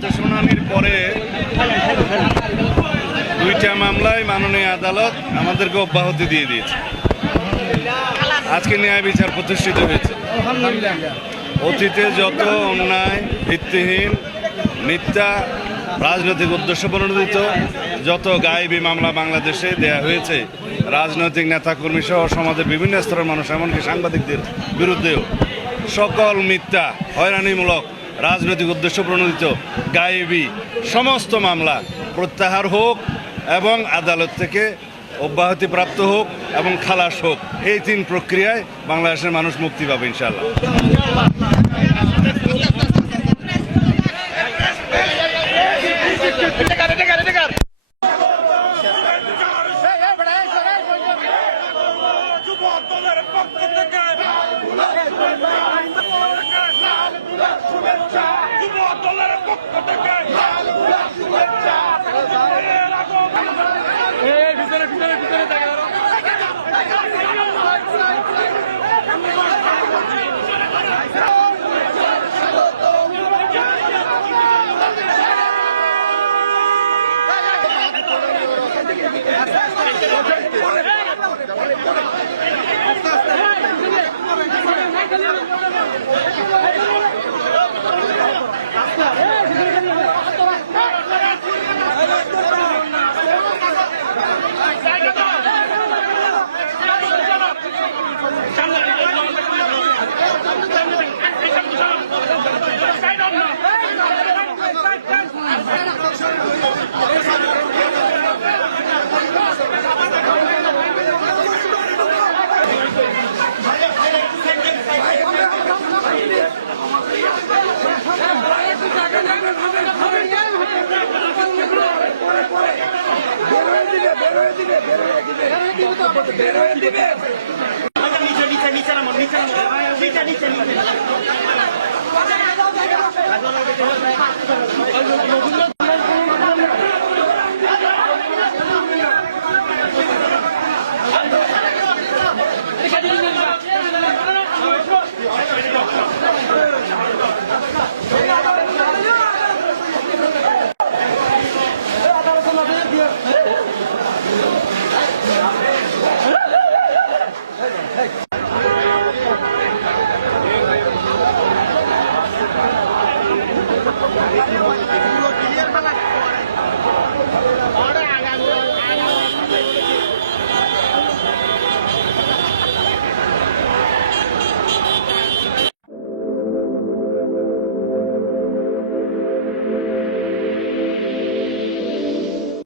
আদালতে শুনানির পরে দুইটা মামলায় মাননীয় আদালত আমাদেরকে অব্যাহতি দিয়ে দিয়েছে। আজকে ন্যায় বিচার প্রতিষ্ঠিত হয়েছে। অতীতে যত অন্যায়, ভিত্তিহীন, মিথ্যা, রাজনৈতিক উদ্দেশ্য প্রণোদিত যত গায়েবী মামলা বাংলাদেশে দেয়া হয়েছে, রাজনৈতিক নেতাকর্মী সহ সমাজের বিভিন্ন স্তরের মানুষ, এমনকি সাংবাদিকদের বিরুদ্ধেও সকল মিথ্যা, হয়রানিমূলক, রাজনৈতিক উদ্দেশ্য প্রণোদিত গায়েবী সমস্ত মামলা প্রত্যাহার হোক এবং আদালত থেকে অব্যাহতিপ্রাপ্ত হোক এবং খালাস হোক। এই তিন প্রক্রিয়ায় বাংলাদেশের মানুষ মুক্তি পাবে ইনশাআল্লাহ। নিচে